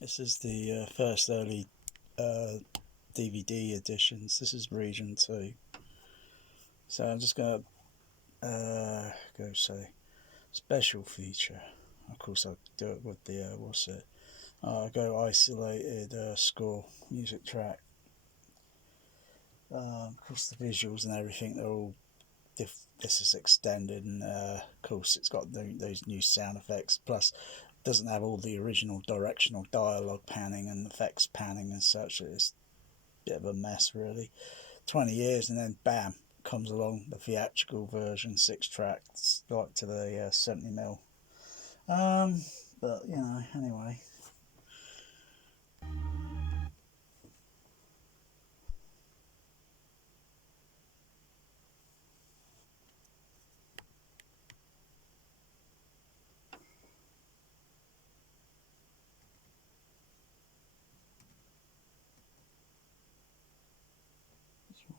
This is the first early DVD editions. This is Region 2. So I'm just going to go say special feature. Of course, I'll do it with the, what's it? I'll go isolated score, music track. Of course, the visuals and everything, they're all this is extended, and of course it's got those new sound effects, plus doesn't have all the original directional dialogue panning and effects panning and such. It's a bit of a mess, really. 20 years, and then bam, comes along the theatrical version, 6 tracks, like to the 70mm. But anyway.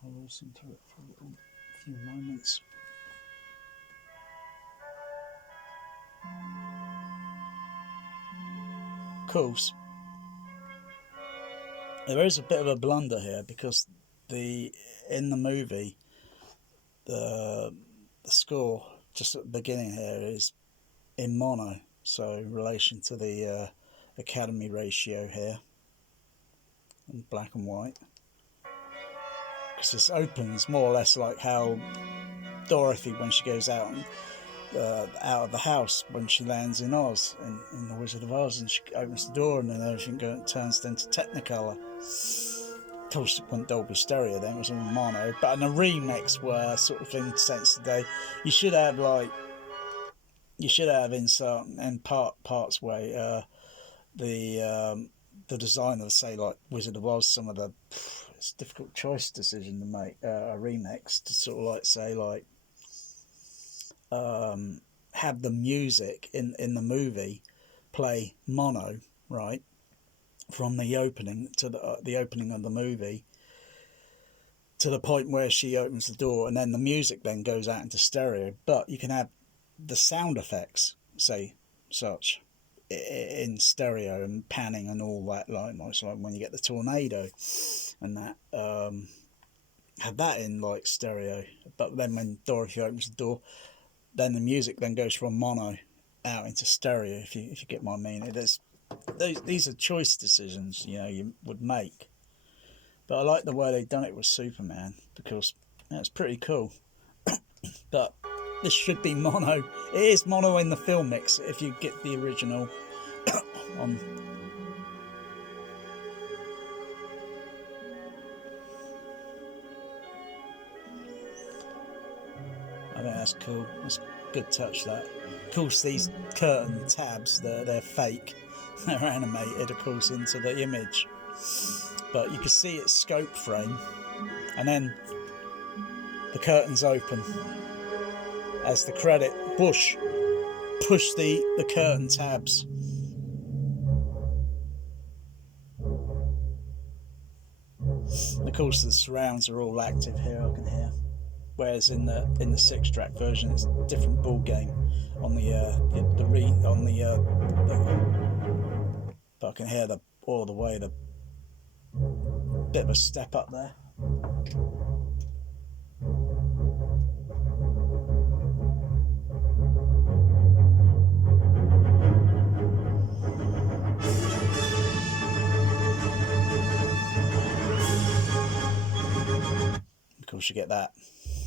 I'll listen to it for a little few moments. Of course, there is a bit of a blunder here because in the movie the score just at the beginning here is in mono, so in relation to the Academy ratio here in black and white, because this opens more or less like how Dorothy, when she goes out of the house when she lands in Oz, in the Wizard of Oz, and she opens the door and then everything turns into Technicolor. Of course, it wasn't Dolby Stereo then, it was all mono. But in a remix where sort of thing sense today, you should have in certain parts where the design of, say, like Wizard of Oz, some of the it's a difficult choice decision to make, a remix to sort of like say like have the music in the movie play mono, right, from the opening to the opening of the movie to the point where she opens the door, and then the music then goes out into stereo. But you can have the sound effects, say, such in stereo and panning and all that, like when you get the tornado and that, have that in like stereo. But then when Dorothy opens the door, then the music then goes from mono out into stereo. If you get my meaning, these are choice decisions you would make. But I like the way they've done it with Superman because that's pretty cool. But this should be mono. It is mono in the film mix if you get the original on. I think that's cool. That's a good touch, that. Of course, these curtain tabs, they're fake. They're animated, of course, into the image. But you can see its scope frame, and then the curtains open as the credit push the curtain tabs. And of course, the surrounds are all active here. I can hear. Whereas in the 6-track version, it's a different ball game on but I can hear all the way the bit of a step up there. Of course, you get that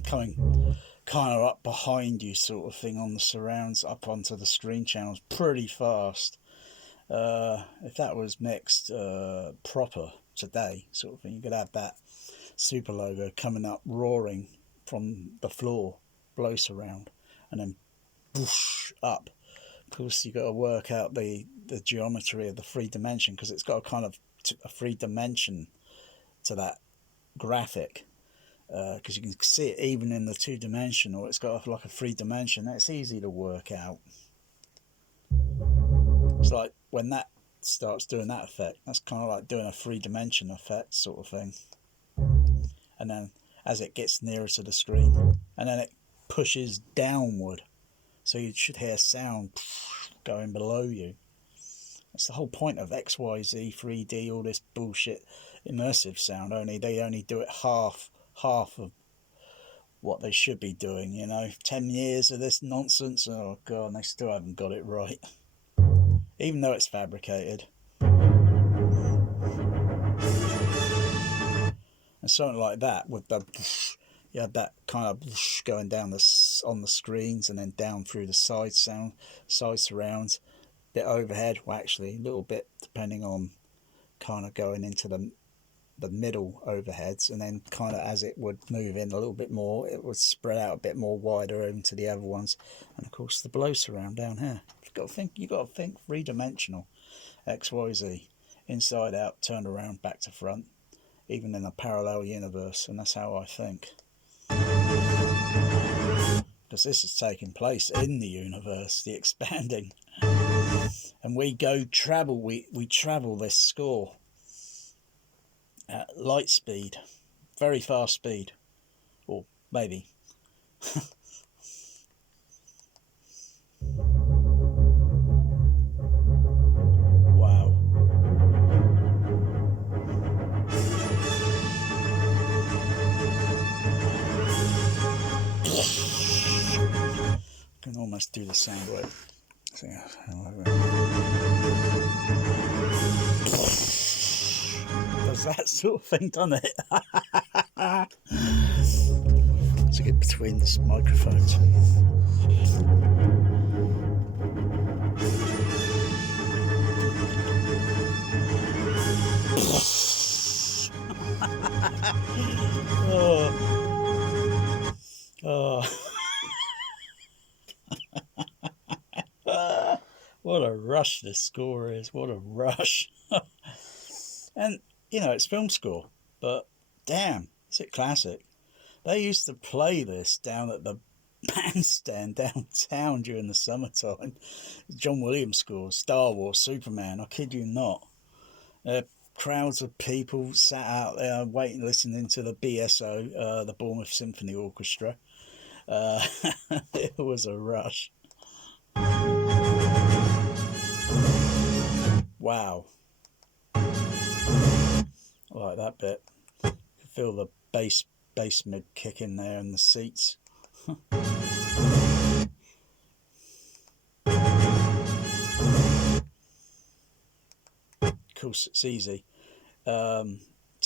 coming kind of up behind you sort of thing on the surrounds up onto the screen channels pretty fast. If that was mixed proper today sort of thing, you could have that super logo coming up roaring from the floor, blow surround, and then whoosh up. Of course, you've got to work out the geometry of the 3D because it's got a kind of a 3D to that graphic, because you can see it even in the 2D. It's got like a 3D. That's easy to work out. It's like when that starts doing that effect, that's kind of like doing a 3D effect sort of thing. And then as it gets nearer to the screen, and then it pushes downward, so you should hear sound going below you. That's the whole point of XYZ, 3D, all this bullshit immersive sound. Only they only do it half of what they should be doing. 10 years of this nonsense. Oh god, and they still haven't got it right, even though it's fabricated. And something like that with the you had that kind of going down on the screens and then down through the side surrounds, bit overhead. Well, actually, a little bit depending on kind of going into the middle overheads, and then kind of as it would move in a little bit more, it would spread out a bit more wider into the other ones. And of course, the below surround down here. You got to think 3-dimensional, XYZ, inside out, turned around, back to front, even in a parallel universe. And that's how I think. Because this is taking place in the universe, the expanding, and we travel this score at light speed, very fast speed, or maybe. Wow. Can almost do the sound right. Does that sort of thing, doesn't it? To get between the microphones. Oh. What a rush this score is. What a rush. And, it's film score, but damn, is it classic. They used to play this down at the bandstand downtown during the summertime. John Williams score, Star Wars, Superman, I kid you not. Crowds of people sat out there waiting, listening to the BSO, the Bournemouth Symphony Orchestra. It was a rush. Wow. I like that bit. You can feel the bass mid kick in there in the seats. Of course, it's easy. Turn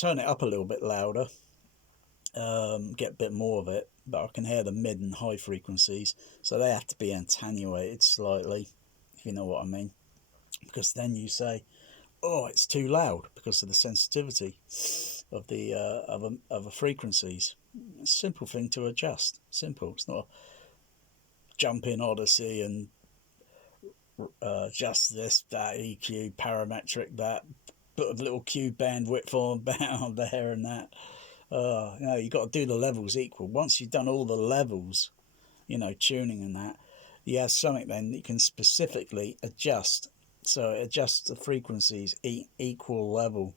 it up a little bit louder, get a bit more of it, but I can hear the mid and high frequencies, so they have to be attenuated slightly, if you know what I mean. Because then you say, oh, it's too loud because of the sensitivity of the of frequencies. It's a simple thing to adjust. Simple. It's not a jump in Odyssey and adjust this, that, EQ, parametric, that, put a little Q bandwidth on down there and that. You got to do the levels equal. Once you've done all the levels, tuning and that, you have something then that you can specifically adjust. So it adjusts the frequencies equal level.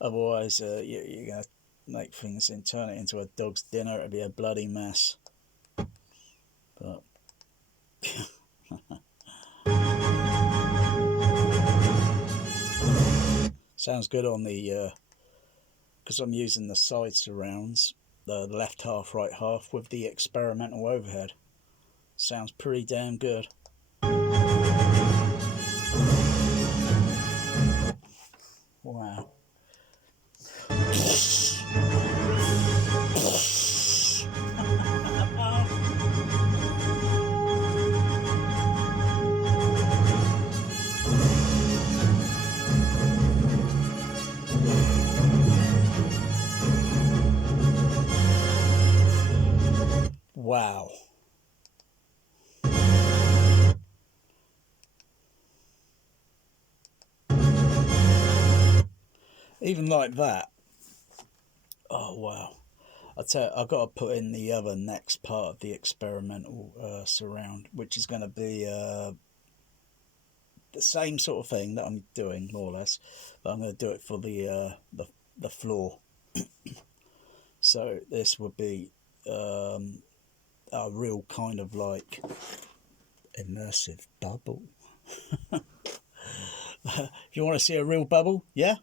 Otherwise, you're going to make things and turn it into a dog's dinner. It'll be a bloody mess. But sounds good on the because I'm using the side surrounds, the left half, right half, with the experimental overhead. Sounds pretty damn good. Wow. Wow. Even like that. Oh, wow. I've got to put in the other next part of the experimental surround, which is going to be the same sort of thing that I'm doing, more or less, but I'm going to do it for the floor. So this would be a real kind of like immersive bubble. If you want to see a real bubble, yeah?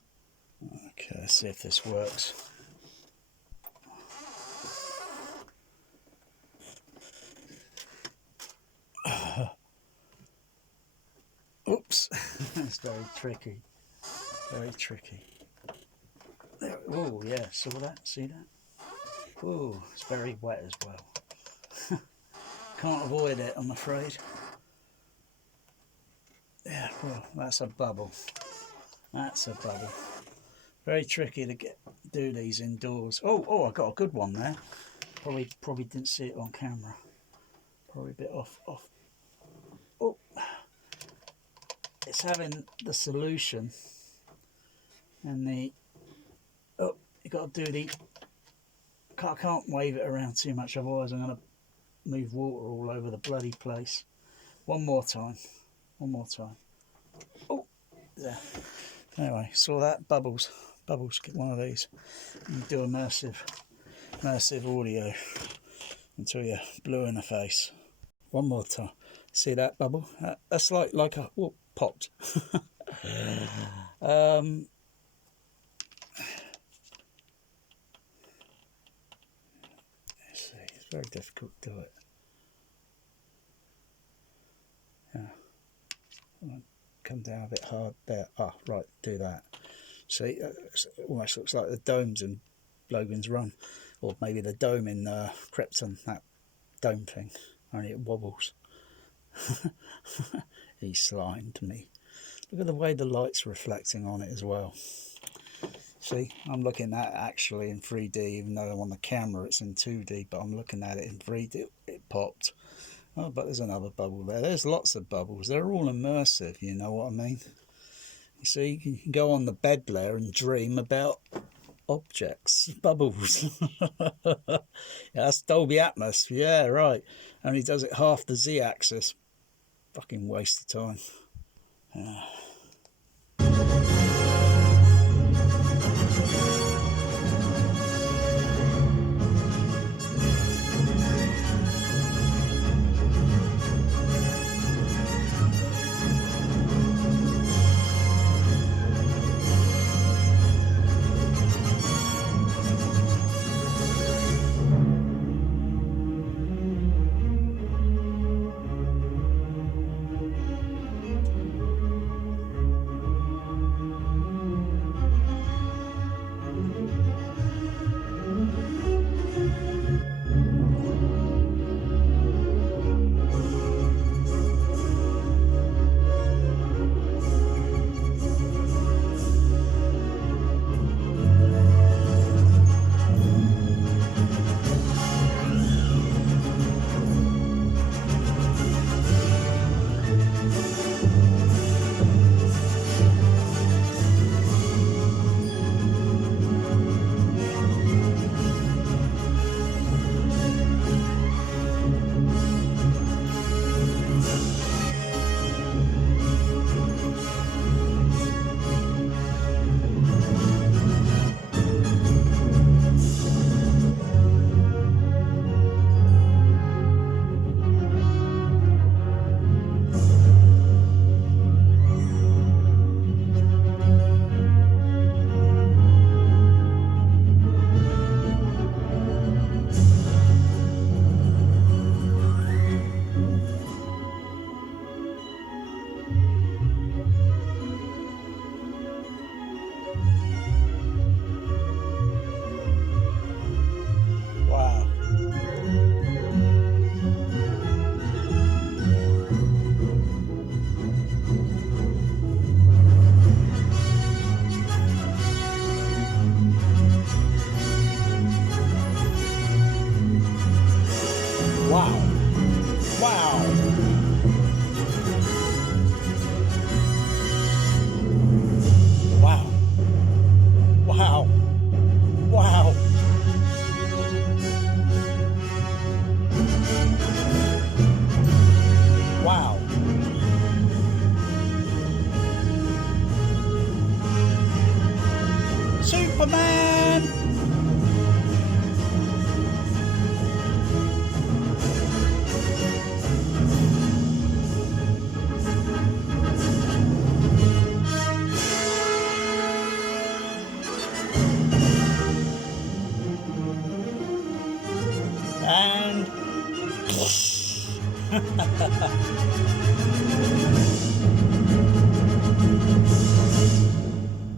Okay, let's see if this works. Oops, that's very tricky. Very tricky. Oh, yeah, saw that? See that? Oh, it's very wet as well. Can't avoid it, I'm afraid. Yeah, well, that's a bubble. That's a bubble. Very tricky to do these indoors. Oh, I got a good one there. Probably didn't see it on camera. Probably a bit off. Oh, it's having the solution and the. Oh, you got to do the. I can't wave it around too much, otherwise I'm going to move water all over the bloody place. One more time. Oh, there. Anyway, saw that? Bubbles. Get one of these. And do immersive audio until you're blue in the face. One more time. See that bubble? That's like a popped. Let's see. It's very difficult to do it. Yeah. Come down a bit hard there. Ah, right. Do that. See, it almost looks like the domes in Logan's Run, or maybe the dome in Krypton, that dome thing, only it wobbles. He slimed me. Look at the way the light's reflecting on it as well. See, I'm looking at it actually in 3D, even though on the camera it's in 2D, but I'm looking at it in 3D. It popped. Oh, but there's another bubble there. There's lots of bubbles. They're all immersive, you know what I mean? You see, you can go on the bed there and dream about objects, bubbles. Yeah, that's Dolby Atmos. Yeah, right. Only does it half the Z-axis. Fucking waste of time. Yeah. Superman!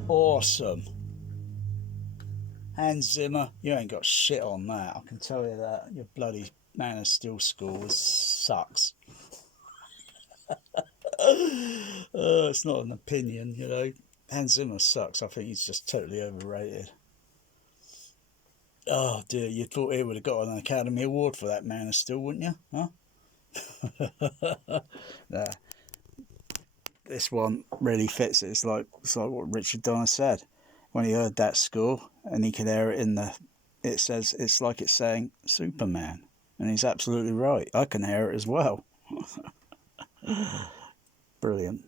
Awesome. Hans Zimmer, you ain't got shit on that. I can tell you that. Your bloody Man of Steel score sucks. It's not an opinion, you know. Hans Zimmer sucks. I think he's just totally overrated. Oh dear, you thought he would have got an Academy Award for that Man of Steel, wouldn't you? Huh? Nah, this one really fits it. It's like what Richard Donner said when he heard that score, and he could hear it in the. It says it's like it's saying Superman, and he's absolutely right. I can hear it as well. Brilliant.